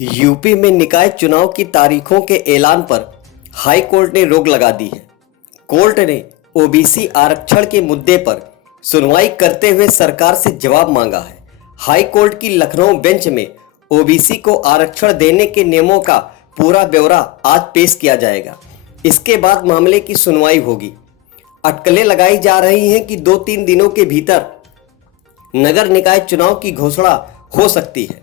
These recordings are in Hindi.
यूपी में निकाय चुनाव की तारीखों के ऐलान पर हाई कोर्ट ने रोक लगा दी है। कोर्ट ने ओबीसी आरक्षण के मुद्दे पर सुनवाई करते हुए सरकार से जवाब मांगा है। हाई कोर्ट की लखनऊ बेंच में ओबीसी को आरक्षण देने के नियमों का पूरा ब्यौरा आज पेश किया जाएगा। इसके बाद मामले की सुनवाई होगी। अटकलें लगाई जा रही हैं कि 2-3 दिनों के भीतर नगर निकाय चुनाव की घोषणा हो सकती है।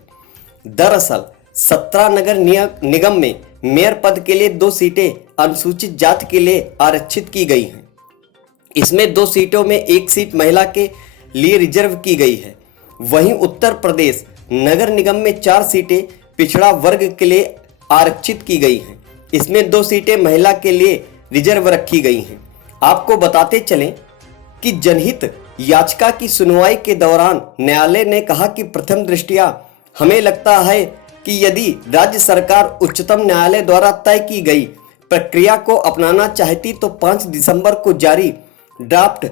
दरअसल 17 नगर निगम में मेयर पद के लिए 2 सीटें अनुसूचित जाति के लिए आरक्षित की गई हैं। इसमें 2 सीटों में 1 सीट महिला के लिए रिजर्व की गई है। वहीं उत्तर प्रदेश नगर निगम में 4 सीटें पिछड़ा वर्ग के लिए आरक्षित की गई हैं। इसमें 2 सीटें महिला के लिए रिजर्व रखी गई हैं। आपको बताते चलें कि जनहित याचिका की सुनवाई के दौरान न्यायालय ने कहा कि प्रथम दृष्टया हमें लगता है कि यदि राज्य सरकार उच्चतम न्यायालय द्वारा तय की गई प्रक्रिया को अपनाना चाहती तो 5 दिसंबर को जारी ड्राफ्ट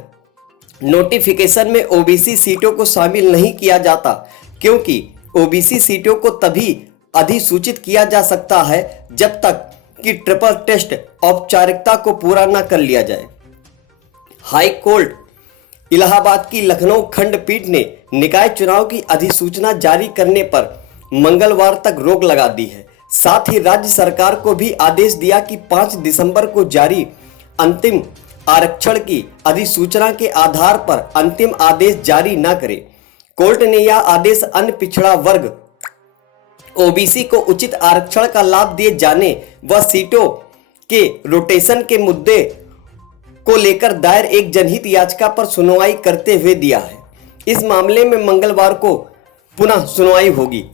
नोटिफिकेशन में ओबीसी सीटों को शामिल नहीं किया जाता, क्योंकि ओबीसी सीटों को तभी अधिसूचित किया जा सकता है जब तक कि ट्रिपल टेस्ट औपचारिकता को पूरा न कर लिया जाए। हाई कोर्ट इलाहाबाद की लखनऊ खंडपीठ ने निकाय चुनाव की अधिसूचना जारी करने पर मंगलवार तक रोक लगा दी है। साथ ही राज्य सरकार को भी आदेश दिया कि 5 दिसंबर को जारी अंतिम आरक्षण की अधिसूचना के आधार पर अंतिम आदेश जारी न करे। कोर्ट ने यह आदेश अन्य पिछड़ा वर्ग ओबीसी को उचित आरक्षण का लाभ दिए जाने व सीटों के रोटेशन के मुद्दे को लेकर दायर एक जनहित याचिका पर सुनवाई करते हुए दिया है। इस मामले में मंगलवार को पुनः सुनवाई होगी।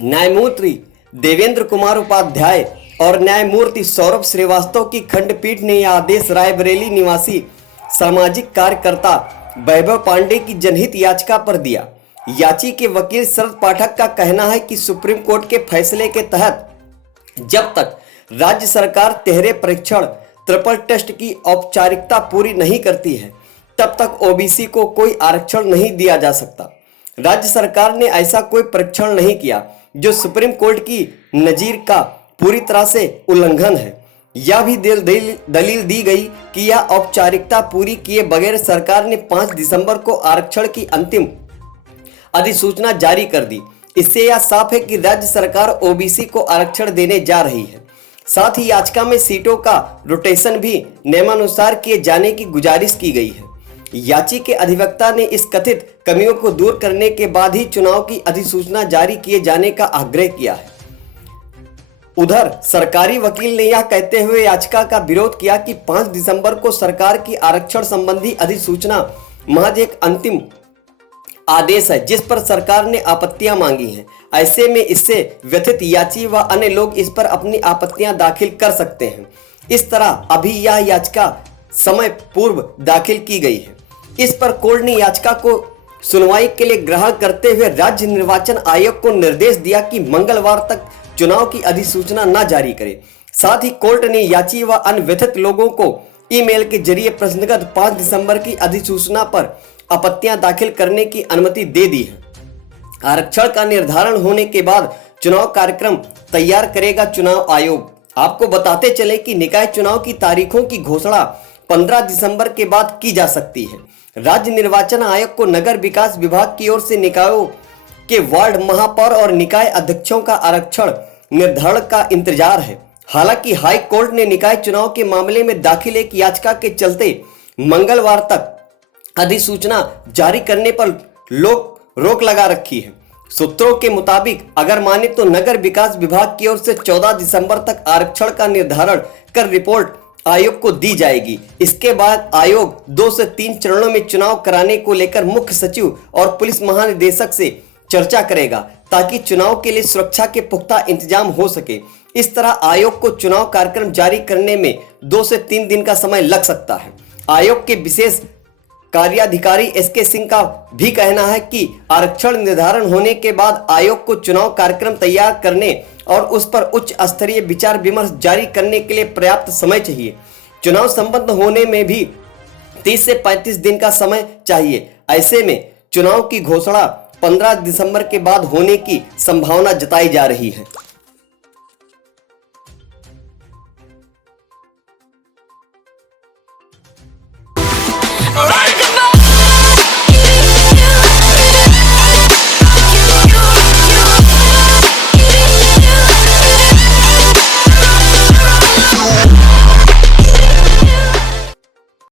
न्यायमूर्ति देवेंद्र कुमार उपाध्याय और न्यायमूर्ति सौरभ श्रीवास्तव की खंडपीठ ने यह आदेश रायबरेली निवासी सामाजिक कार्यकर्ता वैभव पांडे की जनहित याचिका पर दिया। याची के वकील शरद पाठक का कहना है कि सुप्रीम कोर्ट के फैसले के तहत जब तक राज्य सरकार तिहरे परीक्षण ट्रिपल टेस्ट की औपचारिकता पूरी नहीं करती है तब तक ओबीसी को कोई आरक्षण नहीं दिया जा सकता। राज्य सरकार ने ऐसा कोई परीक्षण नहीं किया जो सुप्रीम कोर्ट की नजीर का पूरी तरह से उल्लंघन है। यह भी दलील दी गई कि यह औपचारिकता पूरी किए बगैर सरकार ने 5 दिसंबर को आरक्षण की अंतिम अधिसूचना जारी कर दी। इससे यह साफ है कि राज्य सरकार ओबीसी को आरक्षण देने जा रही है। साथ ही याचिका में सीटों का रोटेशन भी नियमानुसार किए जाने की गुजारिश की गई है। याची के अधिवक्ता ने इस कथित कमियों को दूर करने के बाद ही चुनाव की अधिसूचना जारी किए जाने का आग्रह किया है। उधर सरकारी वकील ने यह कहते हुए याचिका का विरोध किया कि 5 दिसंबर को सरकार की आरक्षण संबंधी अधिसूचना महज एक अंतिम आदेश है जिस पर सरकार ने आपत्तियां मांगी हैं। ऐसे में इससे व्यथित याची व अन्य लोग इस पर अपनी आपत्तियां दाखिल कर सकते हैं। इस तरह अभी यह याचिका समय पूर्व दाखिल की गई है। इस पर कोर्ट ने याचिका को सुनवाई के लिए ग्रहण करते हुए राज्य निर्वाचन आयोग को निर्देश दिया कि मंगलवार तक चुनाव की अधिसूचना न जारी करे। साथ ही कोर्ट ने याची व अन्य व्यथित लोगों को ईमेल के जरिए प्रश्नगत 5 दिसंबर की अधिसूचना पर आपत्तियां दाखिल करने की अनुमति दे दी है। आरक्षण का निर्धारण होने के बाद चुनाव कार्यक्रम तैयार करेगा चुनाव आयोग। आपको बताते चले कि निकाय चुनाव की तारीखों की घोषणा 15 दिसंबर के बाद की जा सकती है। राज्य निर्वाचन आयोग को नगर विकास विभाग की ओर से निकायों के वार्ड महापौर और निकाय अध्यक्षों का आरक्षण निर्धारण का इंतजार है। हालांकि हाई कोर्ट ने निकाय चुनाव के मामले में दाखिल एक याचिका के चलते मंगलवार तक अधिसूचना जारी करने पर रोक लगा रखी है। सूत्रों के मुताबिक अगर माने तो नगर विकास विभाग की ओर से 14 दिसंबर तक आरक्षण का निर्धारण कर रिपोर्ट आयोग को दी जाएगी। इसके बाद आयोग 2 से 3 चरणों में चुनाव कराने को लेकर मुख्य सचिव और पुलिस महानिदेशक से चर्चा करेगा ताकि चुनाव के लिए सुरक्षा के पुख्ता इंतजाम हो सके। इस तरह आयोग को चुनाव कार्यक्रम जारी करने में 2 से 3 दिन का समय लग सकता है। आयोग के विशेष कार्याधिकारी एसके सिंह का भी कहना है कि आरक्षण निर्धारण होने के बाद आयोग को चुनाव कार्यक्रम तैयार करने और उस पर उच्च स्तरीय विचार विमर्श जारी करने के लिए पर्याप्त समय चाहिए। चुनाव संपन्न होने में भी 30 से 35 दिन का समय चाहिए। ऐसे में चुनाव की घोषणा 15 दिसंबर के बाद होने की संभावना जताई जा रही है।